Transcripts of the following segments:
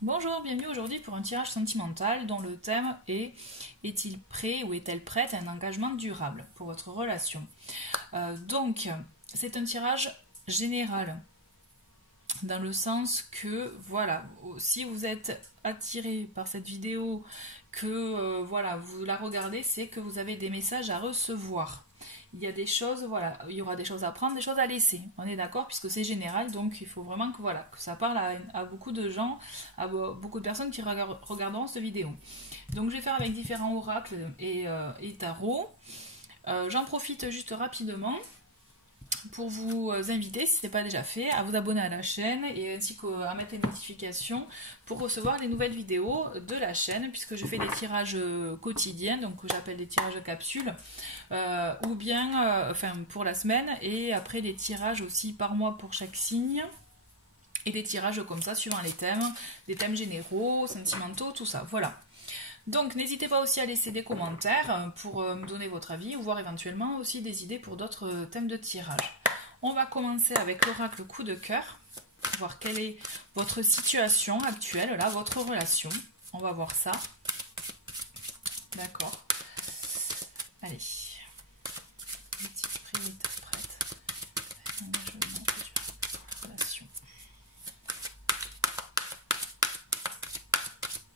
Bonjour, bienvenue aujourd'hui pour un tirage sentimental dont le thème est est-il prêt ou est-elle prête à un engagement durable pour votre relation. Donc, c'est un tirage général dans le sens que, voilà, si vous êtes attiré par cette vidéo, que voilà, vous la regardez, c'est que vous avez des messages à recevoir. Il y a des choses, voilà, il y aura des choses à prendre, des choses à laisser. On est d'accord puisque c'est général, donc il faut vraiment que voilà, que ça parle à beaucoup de gens, à beaucoup de personnes qui regarderont cette vidéo. Donc je vais faire avec différents oracles et tarots. J'en profite juste rapidement pour vous inviter, si ce n'est pas déjà fait, à vous abonner à la chaîne et ainsi qu'à mettre les notifications pour recevoir les nouvelles vidéos de la chaîne, puisque je fais des tirages quotidiens, donc que j'appelle des tirages capsules, ou bien enfin pour la semaine, et après des tirages aussi par mois pour chaque signe, et des tirages comme ça suivant les thèmes, des thèmes généraux, sentimentaux, tout ça, voilà. Donc n'hésitez pas aussi à laisser des commentaires pour me donner votre avis ou voir éventuellement aussi des idées pour d'autres thèmes de tirage. On va commencer avec l'oracle coup de cœur, voir quelle est votre situation actuelle, là, votre relation. On va voir ça. D'accord. Allez. Est-il prêt, est-elle prête? Relation.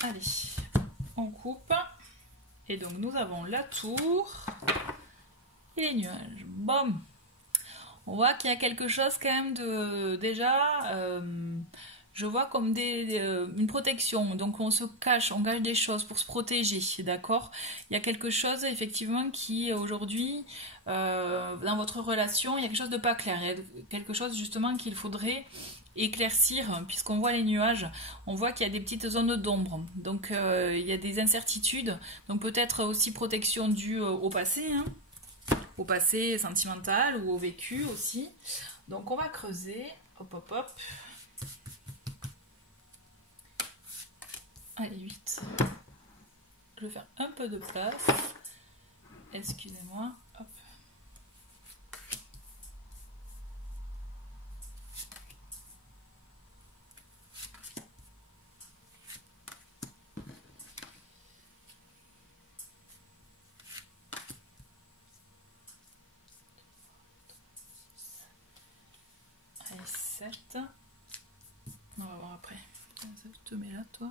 Allez. On coupe et donc nous avons la tour et les nuages. Bam. On voit qu'il y a quelque chose quand même de déjà je vois comme une protection, donc on se cache, on gâche des choses pour se protéger, d'accord. Il y a quelque chose effectivement qui aujourd'hui dans votre relation, il y a quelque chose de pas clair, il y a quelque chose justement qu'il faudrait éclaircir, puisqu'on voit les nuages, on voit qu'il y a des petites zones d'ombre, donc il y a des incertitudes, donc peut-être aussi protection due au passé, hein, au passé sentimental ou au vécu aussi. Donc on va creuser, hop hop hop. Allez, 8. Je vais faire un peu de place, excusez-moi, hop. Allez, 7. On va voir après. Ça te met là, toi.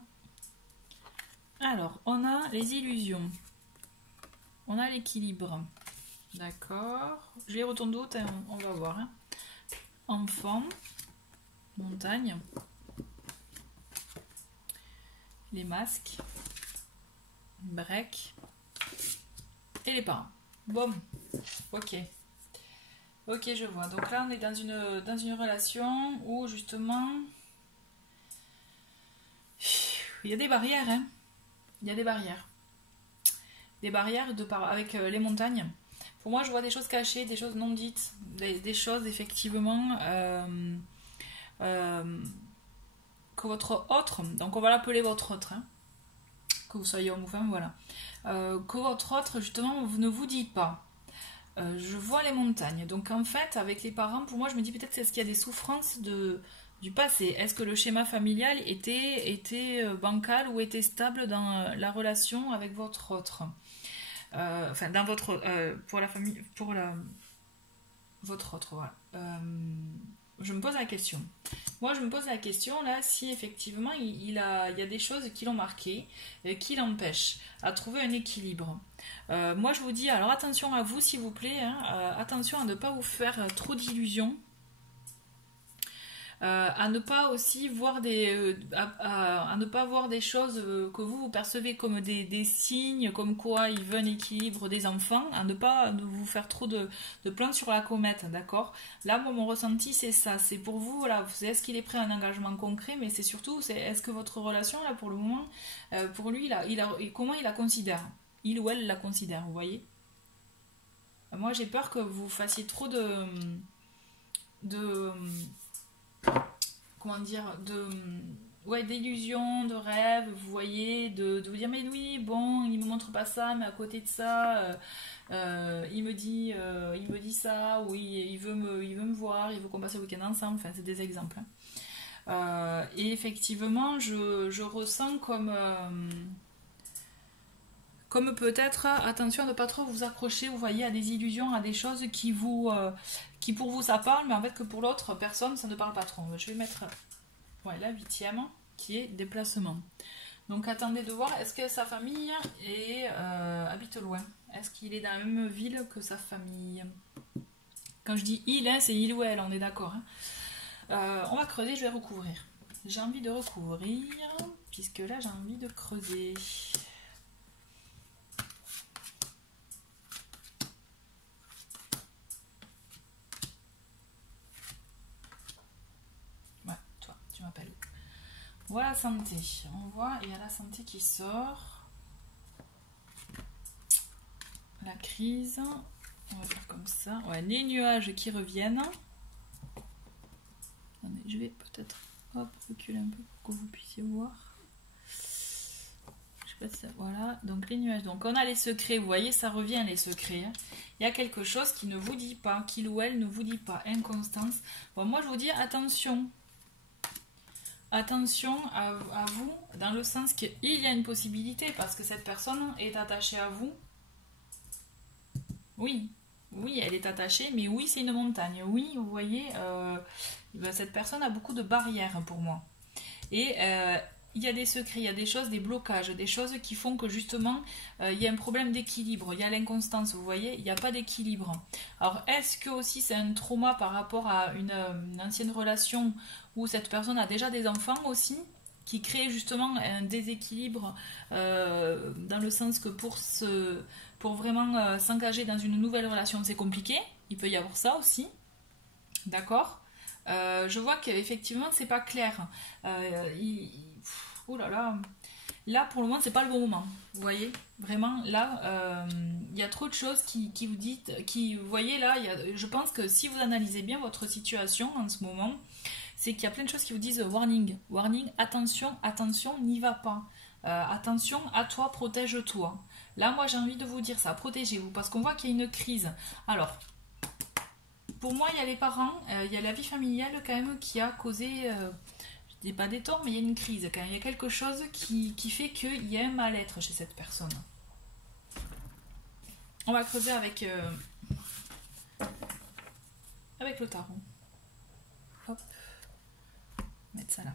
Alors, on a les illusions. On a l'équilibre. D'accord. Je les retourne d'autres, on va voir. Hein. Enfant. Montagne. Les masques. Break. Et les parents. Bon. Ok. Ok, je vois. Donc là, on est dans une relation où justement... Il y a des barrières, hein. Il y a des barrières. Des barrières avec les montagnes. Pour moi, je vois des choses cachées, des choses non dites, des choses effectivement que votre autre, donc on va l'appeler votre autre, hein, que vous soyez homme ou femme, voilà, que votre autre justement ne vous dit pas. Je vois les montagnes. Donc en fait, avec les parents, pour moi, je me dis peut-être c'est ce qu'il y a des souffrances du passé. Est-ce que le schéma familial était bancal ou était stable dans la relation avec votre autre? Enfin, dans votre pour la famille, votre autre, voilà. Je me pose la question. Moi, je me pose la question là si effectivement il y a des choses qui l'ont marqué, qui l'empêchent à trouver un équilibre. Moi, je vous dis alors attention à vous, s'il vous plaît, hein, attention à ne pas vous faire trop d'illusions. À ne pas aussi voir à ne pas voir des choses que vous percevez comme des signes, comme quoi il veut un équilibre des enfants, à ne pas vous faire trop de plans sur la comète, d'accord. Là, moi, mon ressenti, c'est ça, c'est pour vous, voilà, est-ce qu'il est prêt à un engagement concret, mais c'est surtout, est-ce que votre relation, là, pour le moment, pour lui, comment il la considère, il ou elle la considère, vous voyez. Moi, j'ai peur que vous fassiez trop de comment dire, ouais, d'illusions, de rêves, vous voyez, de vous dire mais oui, bon, il me montre pas ça, mais à côté de ça, il me dit ça, ou il veut me voir, il veut qu'on passe le week-end ensemble, enfin c'est des exemples. Hein. Et effectivement, je ressens comme peut-être, attention à ne pas trop vous accrocher, vous voyez, à des illusions, à des choses qui pour vous ça parle, mais en fait que pour l'autre personne ça ne parle pas trop. Je vais mettre la 8e qui est déplacement. Donc attendez de voir, est-ce que sa famille habite loin? Est-ce qu'il est dans la même ville que sa famille? Quand je dis il, c'est il ou elle, on est d'accord. On va creuser, je vais recouvrir. J'ai envie de recouvrir, puisque là j'ai envie de creuser. Ouais, toi, tu m'appelles où? Voilà la santé. On voit, il y a la santé qui sort. La crise. On va faire comme ça. Ouais, les nuages qui reviennent. Attendez, je vais peut-être reculer un peu pour que vous puissiez voir. Je sais pas si ça... Voilà, donc les nuages. Donc on a les secrets, vous voyez, ça revient les secrets. Hein. Il y a quelque chose qui ne vous dit pas, qu'il ou elle ne vous dit pas. Inconstance. Bon, moi je vous dis attention. Attention à vous, dans le sens qu'il y a une possibilité, parce que cette personne est attachée à vous. Oui, elle est attachée, mais oui, c'est une montagne. Oui, vous voyez, cette personne a beaucoup de barrières pour moi. Et il y a des secrets, il y a des choses, des blocages, des choses qui font que justement, il y a un problème d'équilibre. Il y a l'inconstance, vous voyez, il n'y a pas d'équilibre. Alors, est-ce que aussi c'est un trauma par rapport à une ancienne relation où cette personne a déjà des enfants aussi, qui crée justement un déséquilibre dans le sens que pour vraiment s'engager dans une nouvelle relation, c'est compliqué. Il peut y avoir ça aussi. D'accord. Je vois qu'effectivement, c'est pas clair. Oh là là. Là, pour le moment, c'est pas le bon moment. Vous voyez, vraiment, là, il y a trop de choses qui vous dites, vous voyez, là, je pense que si vous analysez bien votre situation en ce moment, c'est qu'il y a plein de choses qui vous disent warning, warning, attention, attention, n'y va pas. Attention à toi, protège-toi. Là, moi, j'ai envie de vous dire ça, protégez-vous, parce qu'on voit qu'il y a une crise. Alors, pour moi, il y a les parents, il y a la vie familiale quand même qui a causé, je dis pas des torts, mais il y a une crise quand même. Il y a quelque chose qui fait qu'il y a un mal-être chez cette personne. On va creuser avec le tarot. Hop, mettre ça là.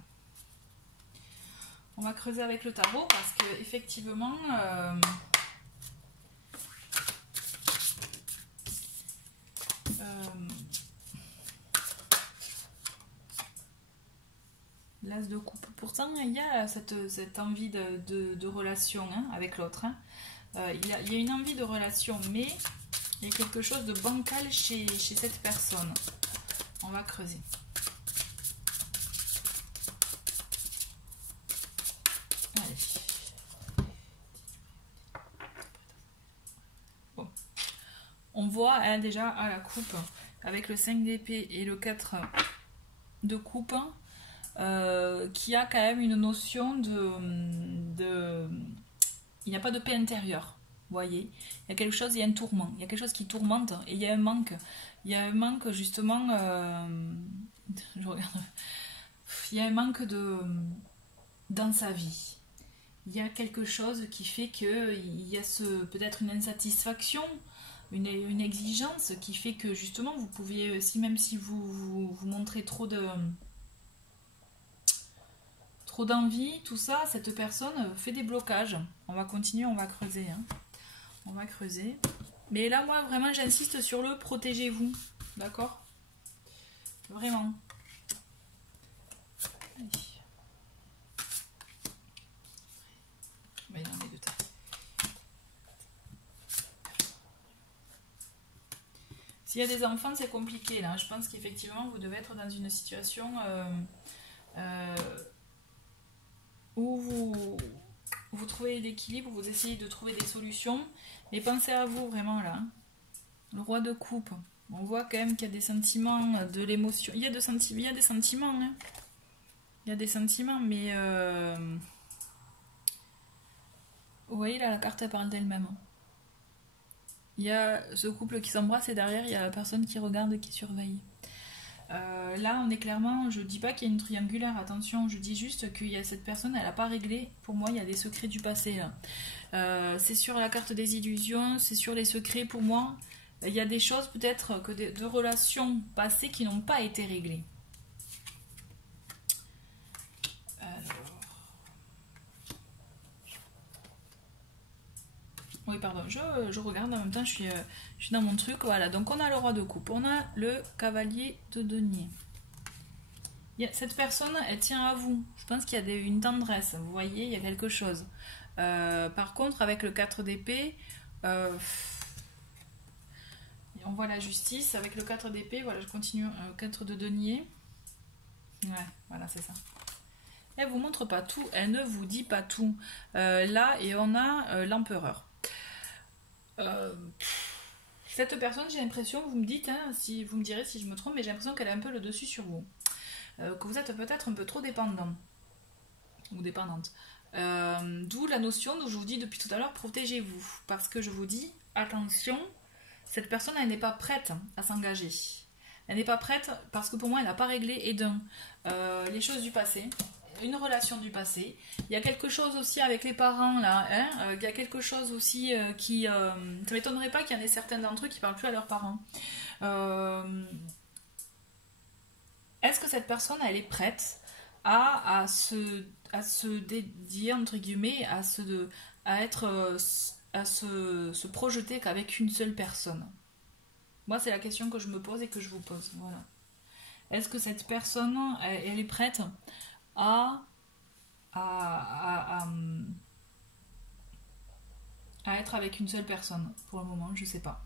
On va creuser avec le tarot parce que effectivement, l'as de coupe. Pourtant, il y a cette envie de relation hein, avec l'autre. Hein. Il y a une envie de relation, mais il y a quelque chose de bancal chez cette personne. On va creuser. On voit hein, déjà à la coupe avec le 5 d'épée et le 4 de coupe qui a quand même une notion de... Il n'y a pas de paix intérieure, vous voyez. Il y a quelque chose, il y a un tourment, il y a quelque chose qui tourmente et il y a un manque. Il y a un manque justement... je regarde. Il y a un manque dans sa vie. Il y a quelque chose qui fait qu'il y a peut-être une insatisfaction, une exigence qui fait que justement vous pouviez, même si vous montrez trop d'envie, tout ça, cette personne fait des blocages. On va continuer, on va creuser. Hein. On va creuser. Mais là, moi, vraiment, j'insiste sur le protégez-vous. D'accord? Vraiment. Allez. Mais non, les deux tas. S'il y a des enfants, c'est compliqué là. Je pense qu'effectivement, vous devez être dans une situation où vous trouvez l'équilibre, vous essayez de trouver des solutions. Mais pensez à vous vraiment là. Le roi de coupe. On voit quand même qu'il y a des sentiments, de l'émotion. Il y a des sentiments. Hein. Il y a des sentiments, mais... Vous voyez là, la carte elle parle d'elle-même. Il y a ce couple qui s'embrasse et derrière il y a la personne qui regarde, qui surveille. Là, on est clairement, je dis pas qu'il y a une triangulaire, attention, je dis juste qu'il y a cette personne, elle n'a pas réglé. Pour moi, il y a des secrets du passé là. C'est sur la carte des illusions, c'est sur les secrets. Pour moi, il y a des choses peut-être que de relations passées qui n'ont pas été réglées. Oui, pardon, je regarde en même temps, je suis dans mon truc. Voilà, donc on a le roi de coupe, on a le cavalier de denier. Cette personne, elle tient à vous. Je pense qu'il y a une tendresse, vous voyez, il y a quelque chose. Par contre, avec le 4 d'épée, on voit la justice. Avec le 4 d'épée, voilà, je continue. 4 de denier. Ouais, voilà, c'est ça. Elle vous montre pas tout, elle ne vous dit pas tout. Là, et on a l'empereur. Cette personne, j'ai l'impression, vous me dites, hein, si vous me direz si je me trompe, mais j'ai l'impression qu'elle a un peu le dessus sur vous. Que vous êtes peut-être un peu trop dépendant ou dépendante. D'où la notion dont je vous dis depuis tout à l'heure, protégez-vous. Parce que je vous dis, attention, cette personne, elle n'est pas prête à s'engager. Elle n'est pas prête parce que pour moi, elle n'a pas réglé les choses du passé. Une relation du passé. Il y a quelque chose aussi avec les parents là. Hein, il y a quelque chose aussi qui... ça m'étonnerait pas qu'il y en ait certains d'entre eux qui ne parlent plus à leurs parents. Est-ce que cette personne, elle est prête à se dédier, entre guillemets, à se projeter qu'avec une seule personne? Moi, c'est la question que je me pose et que je vous pose. Voilà. Est-ce que cette personne, elle est prête à être avec une seule personne? Pour le moment, je sais pas.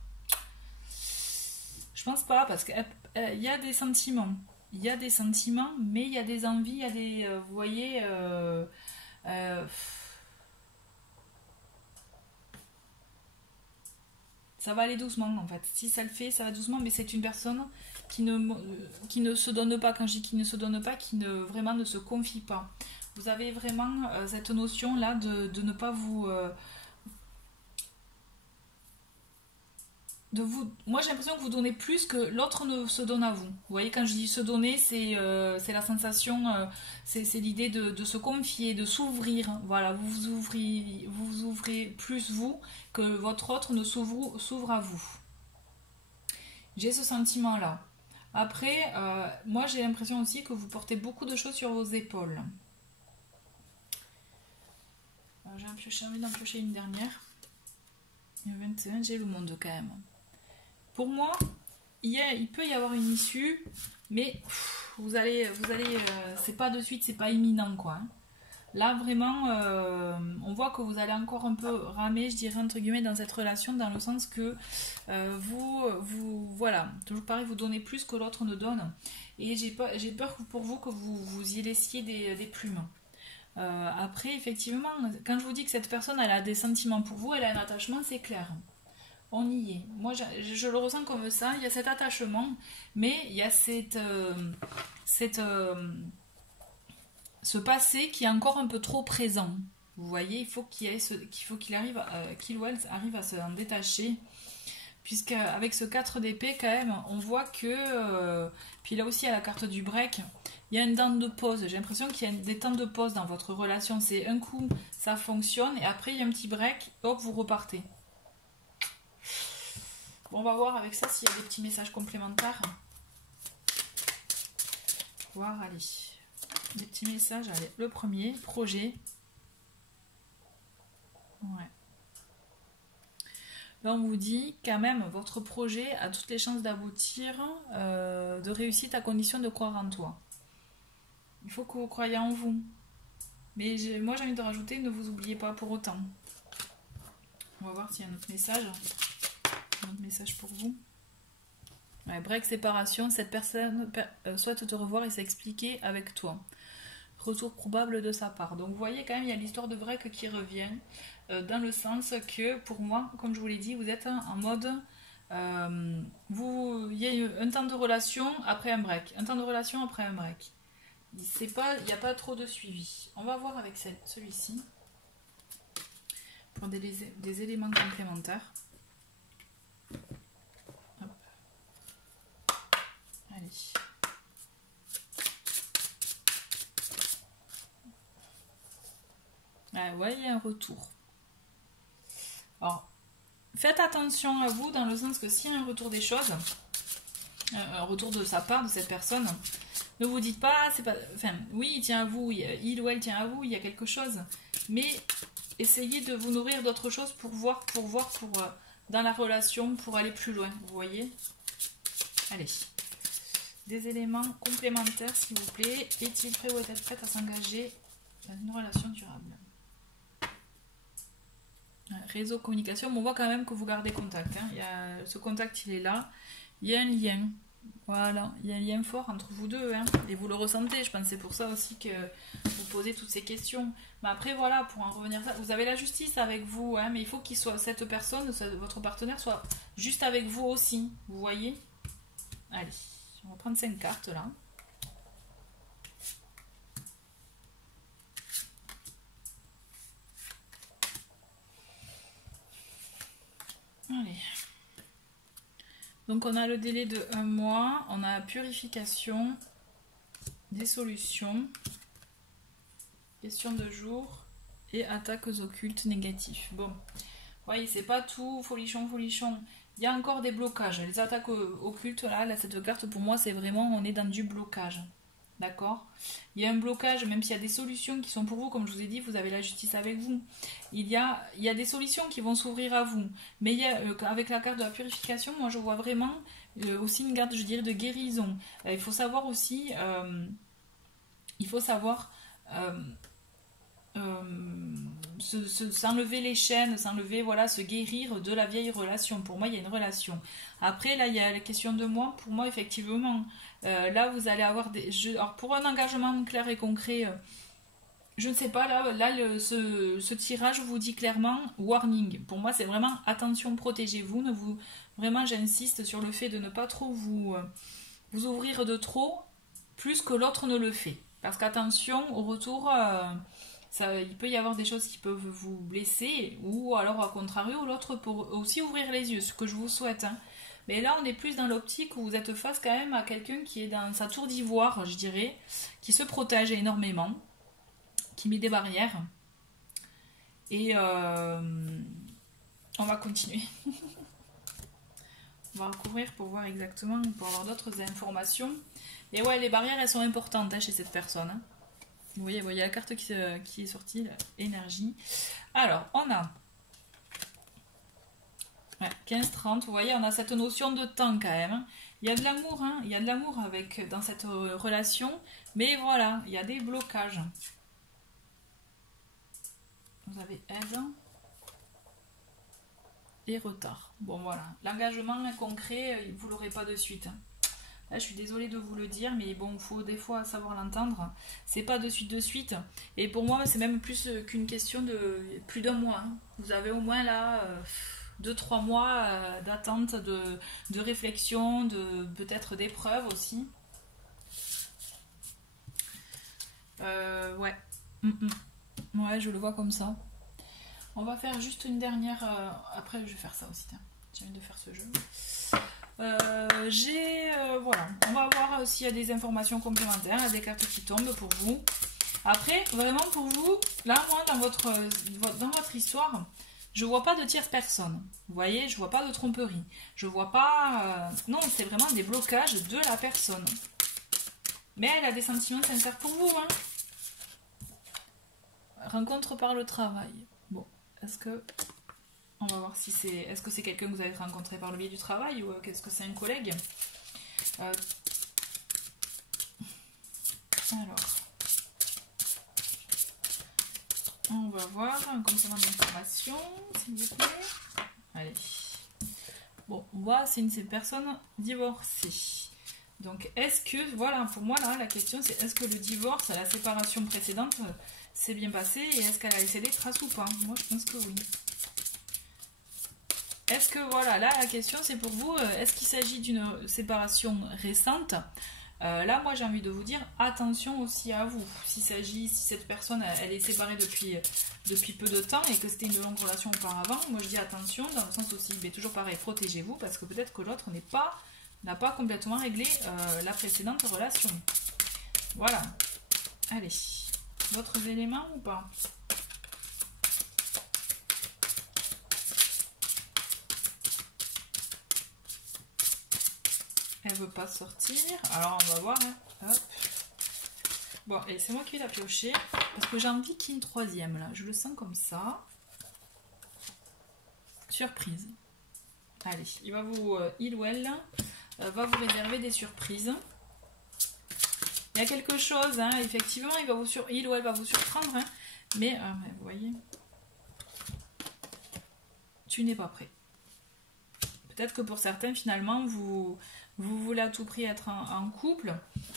Je pense pas, parce qu'il y a des sentiments. Il y a des sentiments, mais il y a des envies, il y a des... vous voyez... ça va aller doucement en fait. Si ça le fait, ça va doucement, mais c'est une personne qui ne se donne pas. Quand je dis qui ne se donne pas, qui vraiment ne se confie pas. Vous avez vraiment cette notion là de ne pas vous... Moi j'ai l'impression que vous donnez plus que l'autre ne se donne à vous. Vous voyez, quand je dis se donner, c'est la sensation, c'est l'idée de se confier, de s'ouvrir. Voilà, vous ouvrez plus vous que votre autre ne s'ouvre à vous. J'ai ce sentiment là. Après, moi j'ai l'impression aussi que vous portez beaucoup de choses sur vos épaules. J'ai envie d'en piocher une dernière. Le 21, j'ai le monde quand même. Pour moi, il peut y avoir une issue, mais vous allez, c'est pas de suite, c'est pas imminent quoi. Là vraiment, on voit que vous allez encore un peu ramer, je dirais entre guillemets, dans cette relation, dans le sens que voilà, toujours pareil, vous donnez plus que l'autre ne donne, et j'ai peur pour vous que vous y laissiez des plumes. Après, effectivement, quand je vous dis que cette personne elle a des sentiments pour vous, elle a un attachement, c'est clair. On y est. Moi, je le ressens comme ça. Il y a cet attachement, mais il y a ce passé qui est encore un peu trop présent. Vous voyez, il faut qu'il arrive, qu'il ou elle arrive à s'en détacher. Puisqu'avec ce 4 d'épée, quand même, on voit que... puis là aussi, à la carte du break, il y a une temps de pause. J'ai l'impression qu'il y a des temps de pause dans votre relation. C'est un coup, ça fonctionne, et après, il y a un petit break, hop, vous repartez. Bon, on va voir avec ça s'il y a des petits messages complémentaires. Voir, allez. Des petits messages, allez. Le premier, projet. Ouais. Là, on vous dit, quand même, votre projet a toutes les chances d'aboutir, de réussite à condition de croire en toi. Il faut que vous croyez en vous. Mais moi, j'ai envie de rajouter, ne vous oubliez pas pour autant. On va voir s'il y a un autre message. Un autre message pour vous. Ouais, break, séparation. Cette personne souhaite te revoir et s'expliquer avec toi. Retour probable de sa part. Donc vous voyez quand même, il y a l'histoire de break qui revient. Dans le sens que, pour moi, comme je vous l'ai dit, vous êtes en mode... il y a un temps de relation après un break. Un temps de relation après un break. Il n'y a pas trop de suivi. On va voir avec celui-ci. Pour des éléments complémentaires. Hop. Allez. Ah ouais, il y a un retour. Alors, faites attention à vous dans le sens que s'il y a un retour des choses, un retour de sa part, de cette personne, ne vous dites pas, c'est pas, enfin, oui, il tient à vous, il ou elle tient à vous, il y a quelque chose, mais essayez de vous nourrir d'autres choses pour voir, dans la relation, pour aller plus loin, vous voyez. Allez, des éléments complémentaires, s'il vous plaît. Est-il prêt ou est-elle prête à s'engager dans une relation durable? Réseau, communication, on voit quand même que vous gardez contact. Hein. Ce contact, il est là. Il y a un lien. Voilà, il y a un lien fort entre vous deux. Hein. Et vous le ressentez. Je pense que c'est pour ça aussi que vous posez toutes ces questions. Mais après, voilà, pour en revenir à ça, vous avez la justice avec vous. Hein, mais il faut qu'il soit, cette personne, votre partenaire, soit juste avec vous aussi. Vous voyez? Allez, on va prendre 5 cartes là. Allez. Donc on a le délai de 1 mois, on a purification, des solutions, question de jour et attaques occultes négatives. Bon, vous voyez, c'est pas tout folichon, folichon. Il y a encore des blocages. Les attaques occultes, là, cette carte pour moi, c'est vraiment, on est dans du blocage. D'accord? Il y a un blocage, même s'il y a des solutions qui sont pour vous, comme je vous ai dit, vous avez la justice avec vous. Il y a des solutions qui vont s'ouvrir à vous. Mais il y a, avec la carte de la purification, moi je vois vraiment aussi une carte, je dirais, de guérison. Il faut savoir aussi, s'enlever les chaînes, s'enlever, voilà, se guérir de la vieille relation. Pour moi, il y a une relation. Après, là, il y a la question de moi. Pour moi, effectivement, là, vous allez avoir des... Alors, pour un engagement clair et concret, je ne sais pas, là ce tirage vous dit clairement warning. Pour moi, c'est vraiment attention, protégez-vous. Vraiment, j'insiste sur le fait de ne pas trop vous ouvrir de trop, plus que l'autre ne le fait. Parce qu'attention, au retour... il peut y avoir des choses qui peuvent vous blesser, ou alors au contrario, l'autre peut aussi ouvrir les yeux, ce que je vous souhaite. Hein. Mais là, on est plus dans l'optique où vous êtes face quand même à quelqu'un qui est dans sa tour d'ivoire, je dirais, qui se protège énormément, qui met des barrières. Et on va continuer. On va recouvrir pour voir exactement, pour avoir d'autres informations. Et ouais, les barrières, elles sont importantes hein, chez cette personne. Hein. Vous voyez, la carte qui est sortie, énergie. Alors, on a 15-30, vous voyez, on a cette notion de temps quand même. Il y a de l'amour, hein, il y a de l'amour dans cette relation, mais voilà, il y a des blocages. Vous avez aide et retard. Bon, voilà, l'engagement concret, vous ne l'aurez pas de suite. Hein. Là, je suis désolée de vous le dire, mais bon, il faut des fois savoir l'entendre. C'est pas de suite. Et pour moi, c'est même plus qu'une question de plus d'un mois. Hein. Vous avez au moins là 2-3 mois d'attente, de réflexion, peut-être d'épreuve aussi. Ouais. Ouais, je le vois comme ça. On va faire juste une dernière... Après, je vais faire ça aussi. J'ai envie de faire ce jeu. Voilà, on va voir s'il y a des informations complémentaires, des cartes qui tombent pour vous. Après, vraiment pour vous, là, moi, dans votre histoire, je vois pas de tierce personne. Vous voyez, je vois pas de tromperie. Je vois pas... Non, c'est vraiment des blocages de la personne. Mais elle a des sentiments sincères pour vous. Hein. Rencontre par le travail. Bon, est-ce que... On va voir si c'est... Est-ce que c'est quelqu'un que vous avez rencontré par le biais du travail ou est-ce que c'est un collègue Alors... On va voir un complément d'information, s'il vous plaît. Allez. Bon, on voit, c'est une personne divorcée. Donc, est-ce que... Voilà, pour moi, là, la question, c'est est-ce que le divorce, la séparation précédente, s'est bien passé et est-ce qu'elle a laissé des traces ou pas? Moi, je pense que oui. Est-ce que, voilà, là, la question, c'est pour vous, est-ce qu'il s'agit d'une séparation récente? Là, moi, j'ai envie de vous dire, attention aussi à vous. Si cette personne, elle est séparée depuis peu de temps et que c'était une longue relation auparavant, moi, je dis attention, dans le sens aussi, mais toujours pareil, protégez-vous, parce que peut-être que l'autre n'a pas complètement réglé la précédente relation. Voilà. Allez. D'autres éléments ou pas? Elle veut pas sortir. Alors on va voir. Hein. Hop. Bon, et c'est moi qui vais la piocher. Parce que j'ai envie qu'il y ait une troisième là. Je le sens comme ça. Surprise. Allez, il va vous... il ou elle va vous réserver des surprises. Il y a quelque chose, hein, effectivement, il ou elle va vous surprendre. Hein, mais vous voyez, tu n'es pas prêt. Peut-être que pour certains, finalement, vous voulez à tout prix être en couple,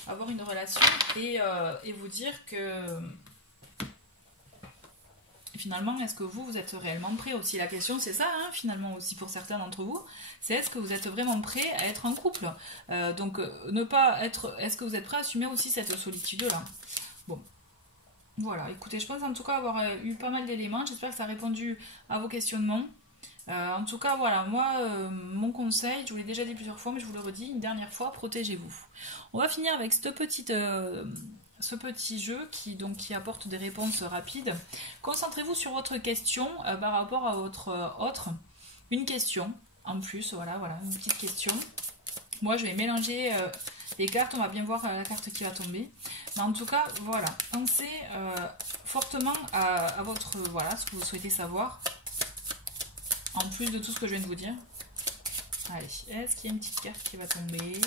avoir une relation et vous dire que finalement, est-ce que vous êtes réellement prêt aussi? La question, c'est ça, hein, finalement, aussi pour certains d'entre vous, c'est est-ce que vous êtes vraiment prêt à être en couple? Donc, ne pas être... Est-ce que vous êtes prêt à assumer aussi cette solitude-là? Bon, voilà. Écoutez, je pense en tout cas avoir eu pas mal d'éléments. J'espère que ça a répondu à vos questionnements. En tout cas, voilà, moi, mon conseil, je vous l'ai déjà dit plusieurs fois, mais je vous le redis une dernière fois, protégez-vous. On va finir avec ce petit jeu qui apporte des réponses rapides. Concentrez-vous sur votre question par rapport à votre autre. Une question en plus, voilà, une petite question. Moi, je vais mélanger les cartes, on va bien voir la carte qui va tomber. Mais en tout cas, voilà, pensez fortement à votre, voilà, ce que vous souhaitez savoir. En plus de tout ce que je viens de vous dire. Allez, est-ce qu'il y a une petite carte qui va tomber?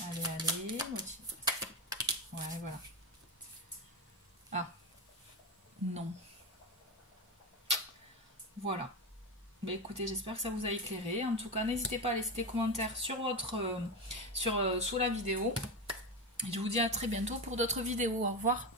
Allez, ouais, voilà. Ah, non. Voilà. Bah écoutez, j'espère que ça vous a éclairé. En tout cas, n'hésitez pas à laisser des commentaires sur sous la vidéo. Et je vous dis à très bientôt pour d'autres vidéos. Au revoir.